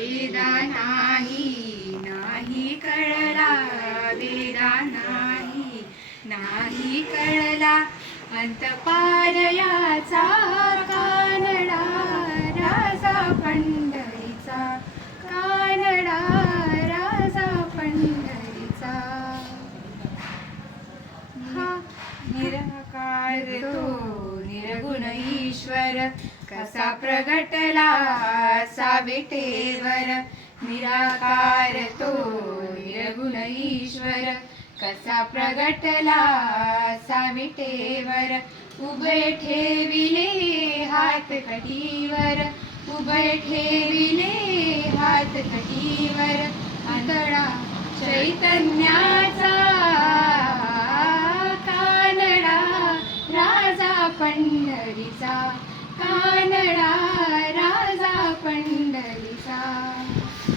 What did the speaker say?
वेदा नाही कळला, वेदा नाही कळला, अंतपार याचा कानडा, राजा पंढरीचा कानडा, राजा पंढरीचा. हा निराकार तो निर्गुण ईश्वर, कसा प्रगटला असा विटेवर. निराकार तो निर्गुण ईश्वर, कसा प्रगटला असा विटेवर. उभे ठेविले हात कटीवर, उभे ठेविले हात कटीवर. आंधळा चैतन्याचा कानडा, राजा पंढरीचा कानडा.